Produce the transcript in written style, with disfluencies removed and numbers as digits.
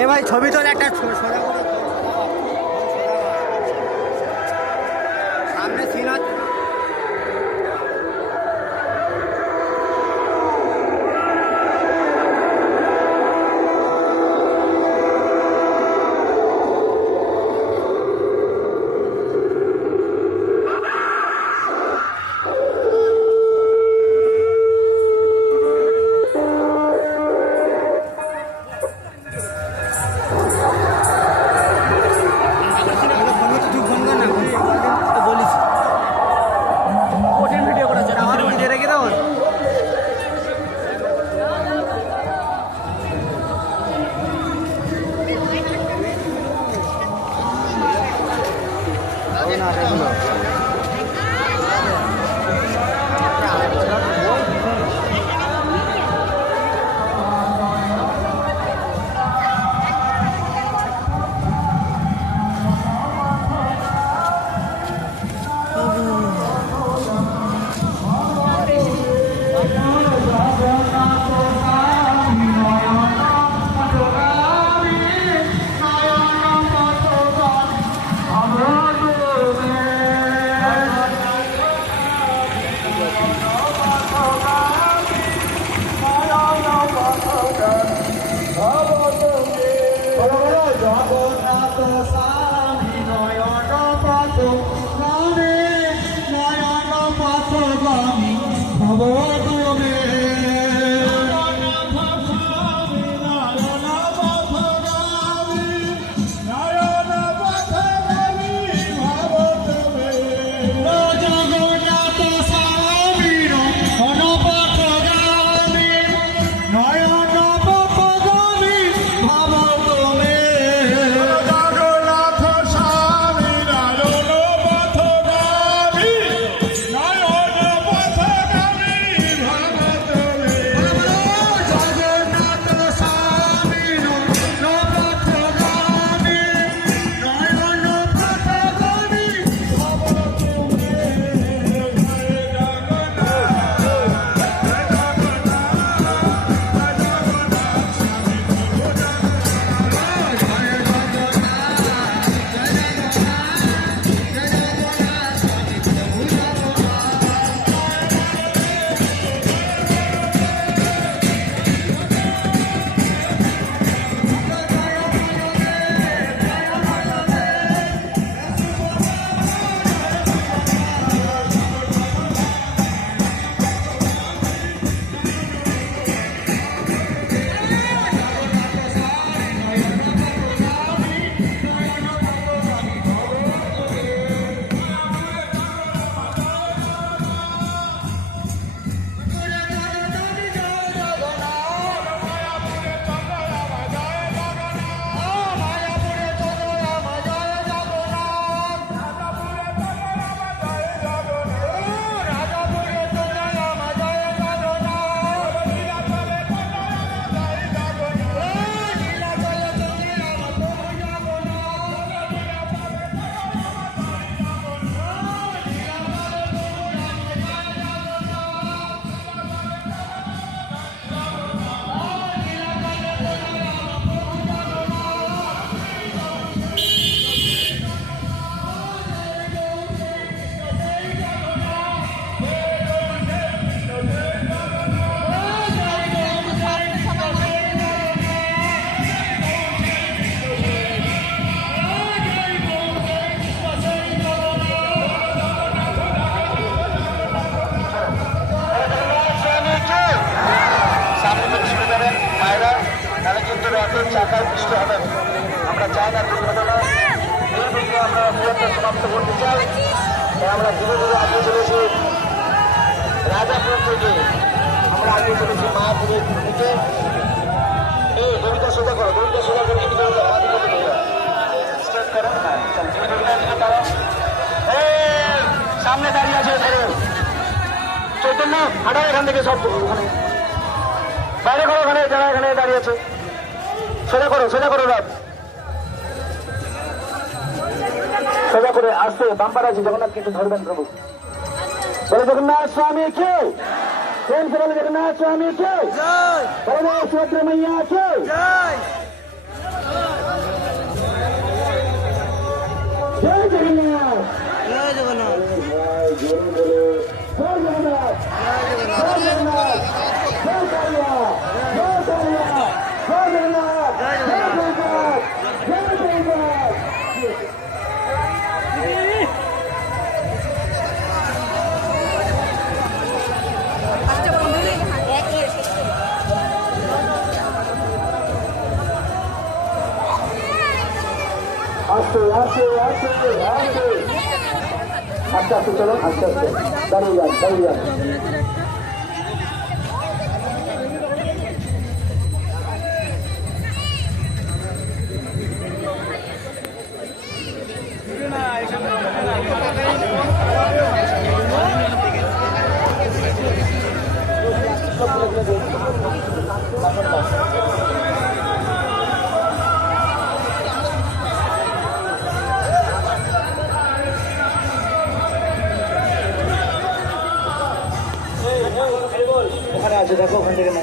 এ ভাই ছবি তোলে একটা সামনে সিন আছে। চাকায় পিষ্ট হবেন। আমরা চাই না দুর্ঘটনা। এই দিকে আমরা মূলত সমাপ্ত করতে চাই। আমরা ধীরে ধীরে আগিয়ে চলেছি রাজাপুর থেকে, আমরা আগিয়ে চলেছি মায়াপুরের দিকে। এই দড়িটা সোজা করো, দড়িটা সোজা করে স্ট্রেট করো। সামনে দাঁড়িয়ে আছে চৈতন্য, হাঁটাও এখান থেকে সব ওখানে বাইরে করো, ওখানে যারা এখানে দাঁড়িয়ে আছে সোজা করো, সোজা করো রাত সোজা করে আসতে বাম্পার আছে। জগন্নাথকে একটু ধরবেন প্রভু। বলে জগন্নাথ স্বামী কে? বলে জগন্নাথ স্বামী কে? বলে সুভদ্রা মাইয়া কে? আস্তে আস্তে আস্তে আস্তে আস্তে আস্তে চলো আস্তে আস্তে দাঁড়িয়ে যান দাঁড়িয়ে যান ওখানে আছে দেখো ওখান থেকে না